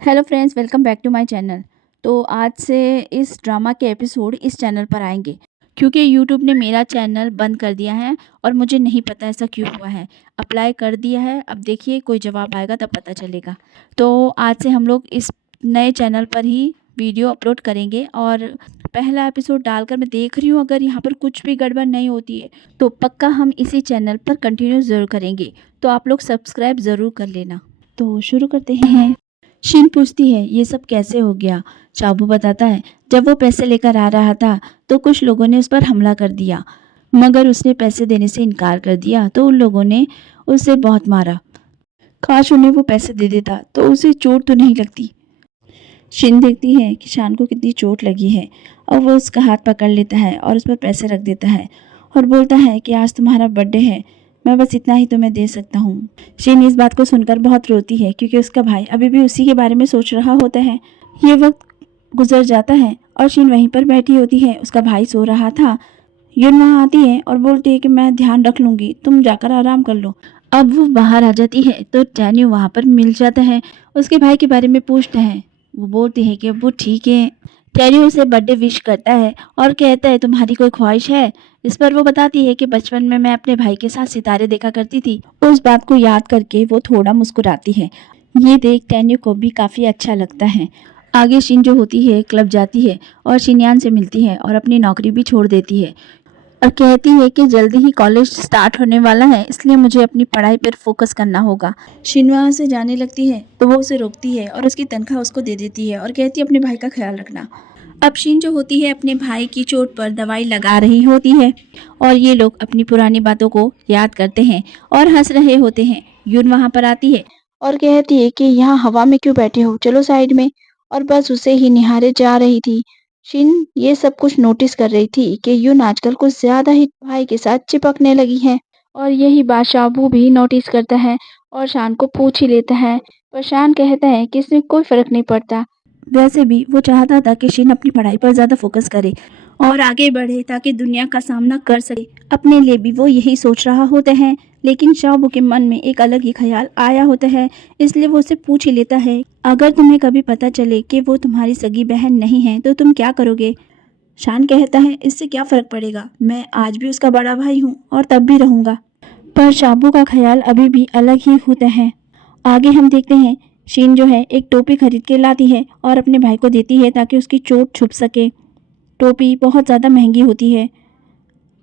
Hello friends, welcome back to my channel. तो आज से इस ड्रामा के एपिसोड इस चैनल पर आएंगे क्योंकि यूट्यूब ने मेरा चैनल बंद कर दिया है और मुझे नहीं पता ऐसा क्यों हुआ है। अप्लाई कर दिया है, अब देखिए कोई जवाब आएगा तब पता चलेगा। तो आज से हम लोग इस नए चैनल पर ही वीडियो अपलोड करेंगे और पहला एपिसोड डालकर मैं देख रही हूँ, अगर यहाँ पर कुछ भी गड़बड़ नहीं होती है तो पक्का हम इसी चैनल पर कंटिन्यू ज़रूर करेंगे। तो आप लोग सब्सक्राइब ज़रूर कर लेना। तो शुरू करते हैं। शीन पूछती है ये सब कैसे हो गया। चाबू बताता है जब वो पैसे लेकर आ रहा था तो कुछ लोगों ने उस पर हमला कर दिया, मगर उसने पैसे देने से इनकार कर दिया तो उन लोगों ने उसे बहुत मारा। काश उन्हें वो पैसे दे देता तो उसे चोट तो नहीं लगती। शिन देखती है कि शान को कितनी चोट लगी है और वो उसका हाथ पकड़ लेता है और उस पर पैसे रख देता है और बोलता है कि आज तुम्हारा बर्थडे है, मैं बस इतना ही तुम्हें दे सकता हूँ। शिन इस बात को सुनकर बहुत रोती है क्योंकि उसका भाई अभी भी उसी के बारे में सोच रहा होता है। ये वक्त गुजर जाता है और शिन वहीं पर बैठी होती है, उसका भाई सो रहा था। युन वहाँ आती है और बोलती है कि मैं ध्यान रख लूँगी, तुम जाकर आराम कर लो। अब वो बाहर आ जाती है तो टैन्यू वहाँ पर मिल जाता है, उसके भाई के बारे में पूछता है। वो बोलती है कि वो ठीक है। टैन्यू उसे बर्थडे विश करता है और कहता है तुम्हारी कोई ख्वाहिश है। इस पर वो बताती है कि बचपन में मैं अपने भाई के साथ सितारे देखा करती थी। उस बात को याद करके वो थोड़ा मुस्कुराती है। ये देख टैन्यू को भी काफ़ी अच्छा लगता है। आगे शिन जो होती है क्लब जाती है और शिनयान से मिलती है और अपनी नौकरी भी छोड़ देती है और कहती है कि जल्दी ही कॉलेज स्टार्ट होने वाला है, इसलिए मुझे अपनी पढ़ाई पर फोकस करना होगा। शिन वहाँ से जाने लगती है तो वो उसे रोकती है और उसकी तनख्वाह उसको दे देती है और कहती है अपने भाई का ख्याल रखना। अब शिन जो होती है अपने भाई की चोट पर दवाई लगा रही होती है और ये लोग अपनी पुरानी बातों को याद करते हैं और हंस रहे होते हैं। यून वहाँ पर आती है और कहती है कि यहाँ हवा में क्यों बैठे हो, चलो साइड में, और बस उसे ही निहारे जा रही थी। शिन ये सब कुछ नोटिस कर रही थी कि यून आजकल कुछ ज्यादा ही भाई के साथ चिपकने लगी है और यही बात शाबू भी नोटिस करता है और शान को पूछ ही लेता है, पर शान कहता है कि इसमें कोई फर्क नहीं पड़ता। वैसे भी वो चाहता था कि शिन अपनी पढ़ाई पर ज़्यादा फोकस करे और आगे बढ़े ताकि दुनिया का सामना कर सके। अपने लिए भी वो यही सोच रहा होता है, लेकिन शाबू के मन में एक अलग ही ख्याल आया होता है, इसलिए वो उसे पूछ ही लेता है अगर तुम्हें कभी पता चले कि वो तुम्हारी सगी बहन नहीं है तो तुम क्या करोगे। शान कहता है इससे क्या फ़र्क पड़ेगा, मैं आज भी उसका बड़ा भाई हूँ और तब भी रहूँगा। पर शाबू का ख्याल अभी भी अलग ही होता है। आगे हम देखते हैं शीन जो है एक टोपी खरीद के लाती है और अपने भाई को देती है ताकि उसकी चोट छुप सके। टोपी बहुत ज़्यादा महंगी होती है।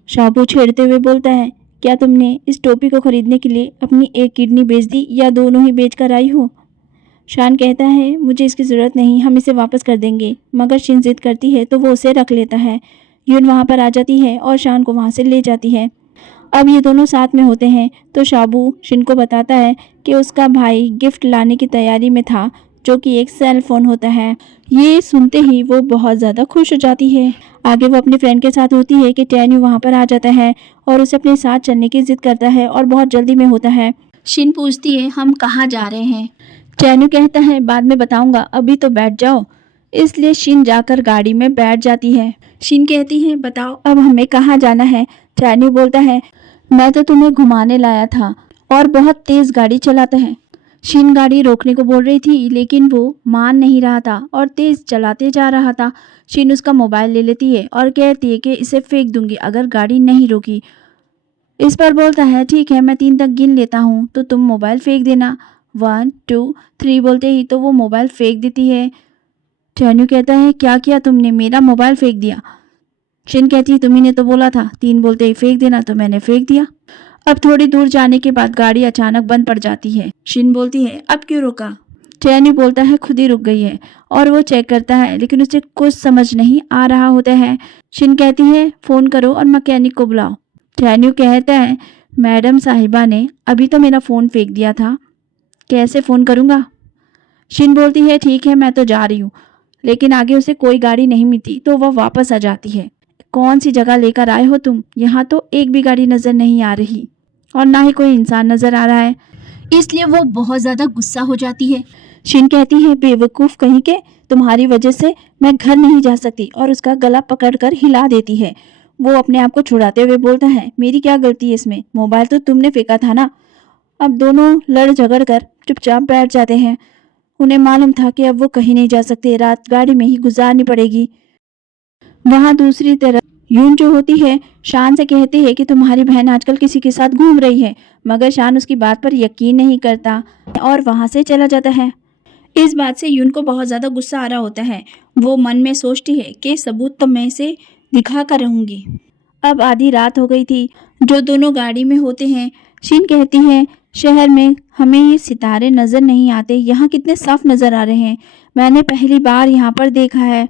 शाबू छेड़ते हुए बोलता है क्या तुमने इस टोपी को खरीदने के लिए अपनी एक किडनी बेच दी या दोनों ही बेच कर आई हो। शान कहता है मुझे इसकी ज़रूरत नहीं, हम इसे वापस कर देंगे, मगर शिन जिद करती है तो वो उसे रख लेता है। यून वहाँ पर आ जाती है और शान को वहाँ से ले जाती है। अब ये दोनों साथ में होते हैं तो शाबू शिन को बताता है कि उसका भाई गिफ्ट लाने की तैयारी में था, जो कि एक सेल फोन होता है। ये सुनते ही वो बहुत ज़्यादा खुश हो जाती है। आगे वो अपनी फ्रेंड के साथ होती है कि टैन्यू वहाँ पर आ जाता है और उसे अपने साथ चलने की जिद करता है और बहुत जल्दी में होता है। शिन पूछती है हम कहाँ जा रहे हैं। टैन्यू कहता है बाद में बताऊंगा, अभी तो बैठ जाओ। इसलिए शिन जाकर गाड़ी में बैठ जाती है। शिन कहती है बताओ अब हमें कहाँ जाना है। टैन्यू बोलता है मैं तो तुम्हें घुमाने लाया था और बहुत तेज गाड़ी चलाता है। शिन गाड़ी रोकने को बोल रही थी लेकिन वो मान नहीं रहा था और तेज चलाते जा रहा था। शिन उसका मोबाइल ले लेती है और कहती है कि इसे फेंक दूंगी अगर गाड़ी नहीं रोकी। इस पर बोलता है ठीक है, मैं 3 तक गिन लेता हूँ तो तुम मोबाइल फेंक देना। 1 2 3 बोलते ही तो वो मोबाइल फेंक देती है। टैन्यू कहता है क्या किया तुमने, मेरा मोबाइल फेंक दिया। शिन कहती है तुम्ही ने तो बोला था 3 बोलते ही फेंक देना, तो मैंने फेंक दिया। अब थोड़ी दूर जाने के बाद गाड़ी अचानक बंद पड़ जाती है। शिन बोलती है अब क्यों रुका। टैन्यू बोलता है खुद ही रुक गई है और वो चेक करता है लेकिन उसे कुछ समझ नहीं आ रहा होता है। शिन कहती है फ़ोन करो और मैकेनिक को बुलाओ। टैन्यू कहता है मैडम साहिबा ने अभी तो मेरा फ़ोन फेंक दिया था, कैसे फ़ोन करूँगा। शिन बोलती है ठीक है मैं तो जा रही हूँ, लेकिन आगे उसे कोई गाड़ी नहीं मिलती तो वह वापस आ जाती है। कौन सी जगह लेकर आए हो तुम, यहाँ तो एक भी गाड़ी नज़र नहीं आ रही और ना ही कोई इंसान नज़र आ रहा है। इसलिए वो बहुत ज़्यादा गुस्सा हो जाती है। शिन कहती है बेवकूफ़ कहीं के, तुम्हारी वजह से मैं घर नहीं जा सकती, और उसका गला पकड़कर हिला देती है। वो अपने आप को छुड़ाते हुए बोलता है मेरी क्या गलती है इसमें, मोबाइल तो तुमने फेंका था ना। अब दोनों लड़ झगड़ कर चुपचाप बैठ जाते हैं। उन्हें मालूम था कि अब वो कहीं नहीं जा सकते, रात गाड़ी में ही गुजारनी पड़ेगी। वहां दूसरी तरफ यून जो होती है शान से कहती है कि तुम्हारी बहन आजकल किसी के साथ घूम रही है, मगर शान उसकी बात पर यकीन नहीं करता और वहां से चला जाता है। इस बात से यून को बहुत ज़्यादा गुस्सा आ रहा होता है। वो मन में सोचती है कि सबूत तो मैं इसे दिखा कर रहूँगी। अब आधी रात हो गई थी। जो दोनों गाड़ी में होते हैं, शीन कहती है शहर में हमें ये सितारे नज़र नहीं आते, यहाँ कितने साफ नज़र आ रहे हैं, मैंने पहली बार यहाँ पर देखा है।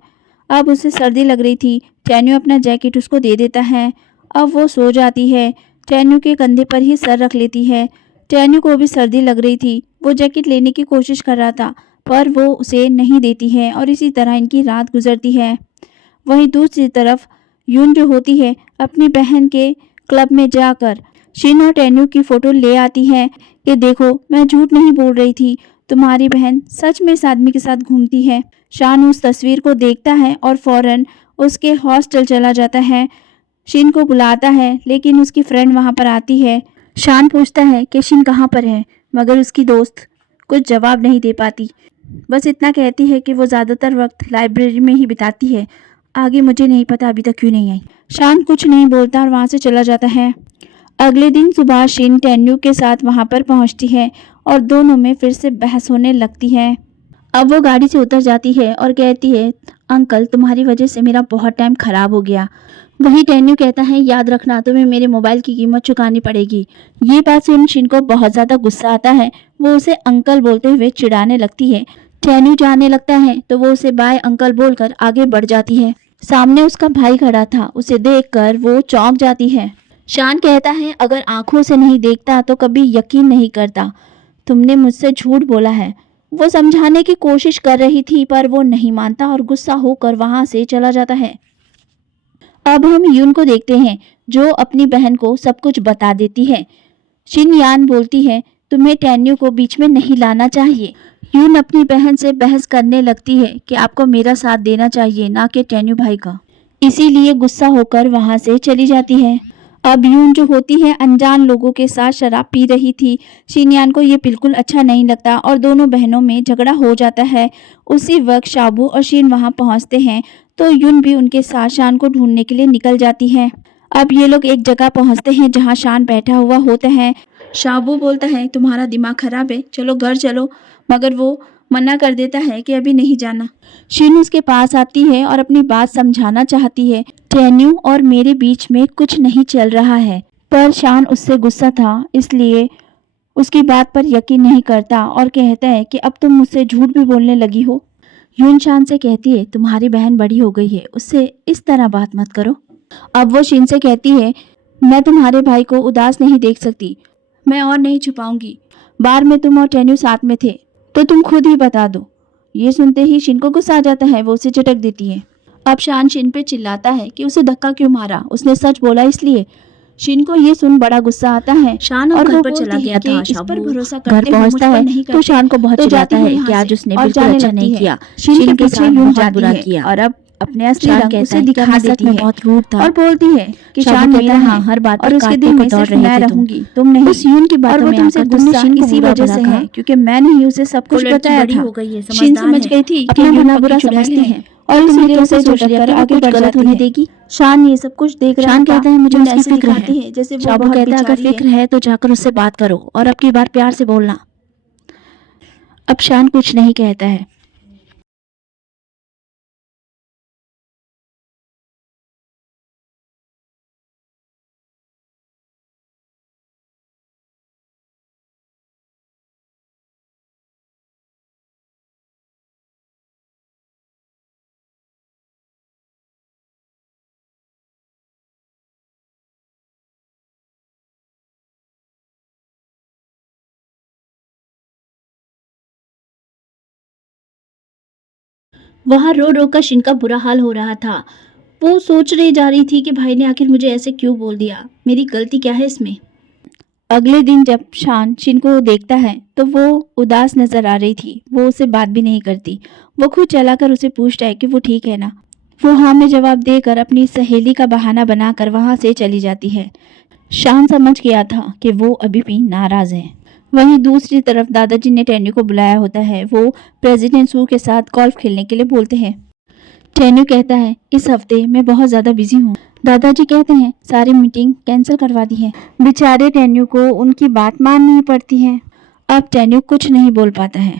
अब उसे सर्दी लग रही थी। टैन्यू अपना जैकेट उसको दे देता है। अब वो सो जाती है। टैन्यू के कंधे पर ही सर रख लेती है। टैन्यू को भी सर्दी लग रही थी। वो जैकेट लेने की कोशिश कर रहा था पर वो उसे नहीं देती है और इसी तरह इनकी रात गुजरती है। वहीं दूसरी तरफ यून जो होती है अपनी बहन के क्लब में जाकर शीन और टैन्यू की फ़ोटो ले आती है कि देखो मैं झूठ नहीं बोल रही थी, तुम्हारी बहन सच में इस आदमी के साथ घूमती है। शान उस तस्वीर को देखता है और फौरन उसके हॉस्टल चला जाता है। शीन को बुलाता है लेकिन उसकी फ्रेंड वहां पर आती है। शान पूछता है कि शीन कहाँ पर है, मगर उसकी दोस्त कुछ जवाब नहीं दे पाती। बस इतना कहती है कि वो ज़्यादातर वक्त लाइब्रेरी में ही बिताती है, आगे मुझे नहीं पता अभी तक क्यों नहीं आई। शान कुछ नहीं बोलता और वहाँ से चला जाता है। अगले दिन सुबह शीन टैन्यू के साथ वहाँ पर पहुँचती है और दोनों में फिर से बहस होने लगती है। अब वो गाड़ी से उतर जाती है और कहती है अंकल तुम्हारी वजह से मेरा बहुत टाइम ख़राब हो गया। वही टैन्यू कहता है याद रखना तुम्हें मेरे मोबाइल की कीमत चुकानी पड़ेगी। ये बात सुन शीन को बहुत ज़्यादा गुस्सा आता है। वो उसे अंकल बोलते हुए चिढ़ाने लगती है। टैन्यू जाने लगता है तो वो उसे बाय अंकल बोलकर आगे बढ़ जाती है। सामने उसका भाई खड़ा था, उसे देखकर वो चौंक जाती है। शान कहता है अगर आंखों से नहीं देखता तो कभी यकीन नहीं करता, तुमने मुझसे झूठ बोला है। वो समझाने की कोशिश कर रही थी पर वो नहीं मानता और गुस्सा होकर वहां से चला जाता है। अब हम यून को देखते हैं जो अपनी बहन को सब कुछ बता देती है। शिन यान बोलती है तुम्हें टैन्यू को बीच में नहीं लाना चाहिए। यून अपनी बहन से बहस करने लगती है कि आपको मेरा साथ देना चाहिए ना कि टैन्यू भाई का, इसीलिए गुस्सा होकर वहां से चली जाती है। अब यून जो होती है अनजान लोगों के साथ शराब पी रही थी। शिनयान को ये बिल्कुल अच्छा नहीं लगता और दोनों बहनों में झगड़ा हो जाता है। उसी वक्त शाबू और शीन वहां पहुंचते हैं तो यून भी उनके साथ शान को ढूंढने के लिए निकल जाती है। अब ये लोग एक जगह पहुंचते हैं जहां शान बैठा हुआ होता है। शाबू बोलता है तुम्हारा दिमाग खराब है, चलो घर चलो, मगर वो मना कर देता है कि अभी नहीं जाना। शीन उसके पास आती है और अपनी बात समझाना चाहती है। टैन्यू और मेरे बीच में कुछ नहीं चल रहा है, पर शान उससे गुस्सा था इसलिए उसकी बात पर यकीन नहीं करता और कहता है कि अब तुम मुझसे झूठ भी बोलने लगी हो। यून शान से कहती है तुम्हारी बहन बड़ी हो गई है, उससे इस तरह बात मत करो। अब वो शीन से कहती है मैं तुम्हारे भाई को उदास नहीं देख सकती, मैं और नहीं छुपाऊंगी, बार में तुम और टैन्यू साथ में थे तो तुम खुद ही बता दो। ये सुनते ही शीन को गुस्सा आ जाता है, वो उसे झटक देती है। अब शान शीन पे चिल्लाता है कि उसे धक्का क्यों मारा, उसने सच बोला इसलिए। शीन को ये सुन बड़ा गुस्सा आता है। शान और घर पर चला गया था। इस पर भरोसा करते हुए मुझ पर नहीं करते, तो शान को बहुत चिढ़ाता है कि आज उसने बिल्कुल अच्छा नहीं किया। शीन के पीछे यूं बुरा किया और अब अपने असली रंग उसे दिखा देती है। बहुत रूड था और बोलती है कि शान मेरा है हर बात और उसके दिल में सिर्फ मैं रहूंगी, तुम नहीं। उस यून की बातों में तुमसे गुस्सा इसी वजह से है क्योंकि मैंने ही उसे सब कुछ बताया था। शीन समझ गई थी कि यून बुरा समझती है और इसीलिए उसे झटकर आगे बढ़ जाती है। देगी शान ये सब कुछ देख रहा है। शान कहता है मुझे उसकी फिक्र है, जैसे वो बहुत कहता है अगर फिक्र है तो जाकर उससे बात करो और अब की बार प्यार से बोलना। अब शान कुछ नहीं कहता है। वहाँ रो रो कर शीन का बुरा हाल हो रहा था। वो सोच रही जा रही थी कि भाई ने आखिर मुझे ऐसे क्यों बोल दिया, मेरी गलती क्या है इसमें। अगले दिन जब शान शीन को देखता है तो वो उदास नजर आ रही थी। वो उससे बात भी नहीं करती। वो खुद चलाकर उसे पूछता है कि वो ठीक है ना। वो हाँ में जवाब देकर अपनी सहेली का बहाना बनाकर वहां से चली जाती है। शान समझ गया था कि वो अभी भी नाराज है। वहीं दूसरी तरफ दादाजी ने टेन्यू को बुलाया होता है। वो प्रेसिडेंट सू के साथ गोल्फ खेलने के लिए बोलते हैं। टेन्यू कहता है, इस हफ्ते मैं बहुत ज़्यादा बिजी हूँ। दादाजी कहते हैं, सारी मीटिंग कैंसिल करवा दी है। बेचारे टेन्यू को उनकी बात माननी ही पड़ती है। अब टेन्यू कुछ नहीं बोल पाता है।